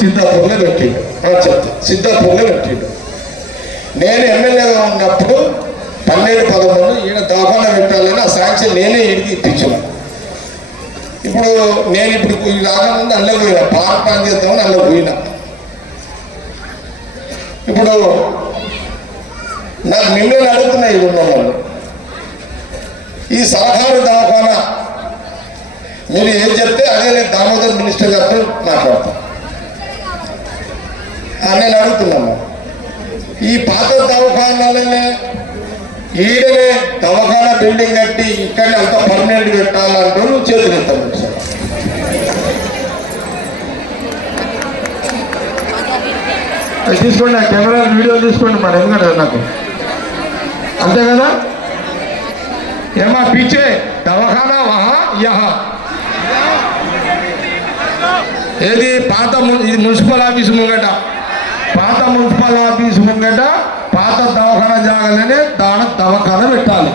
సిద్ధాపూర్లో పెట్టిండు. చెప్తా, సిద్ధాపూర్లో పెట్టిండు. నేను ఎమ్మెల్యేగా ఉన్నప్పుడు 12-11 ఈయన దవాఖానా పెట్టాలని ఆ శాంక్షన్ నేనే ఇంటికి ఇప్పించిన. ఇప్పుడు నేను రాకముందు అల్లే పోయినా, పార్క్ పని చేద్దామని అల్ల పోయినా. ఇప్పుడు నాకు మిమ్మల్ని అడుగుతున్నా ఈ ఉన్న వాళ్ళు, ఈ సహకార దవాఖానా మీరు ఏం చెప్తే అదే నేను దామోదర్ మినిస్టర్ గారితో మాట్లాడతాను. నేను అడుగుతున్నాను, ఈ పాత దవాఖానాలనే ఈడనే దవాఖానా బిల్డింగ్ కట్టి ఇక్కడ అంత పర్మనెంట్ పెట్టాలంటూ చేతులు ఎత్తాను సార్. తీసుకోండి, కెమెరా వీడియో తీసుకోండి మరి, ఎందుకంటే నాకు అంతే కదా. ఏమా పీచే దవాఖానా వహా యహా, ఏది పాత ఇది మున్సిపల్ ఆఫీస్ ముంగట, పాత మున్సిపల్ ఆఫీస్ ముంగట పాత దవాఖానా జాగాలనే దవాఖానా పెట్టాలి.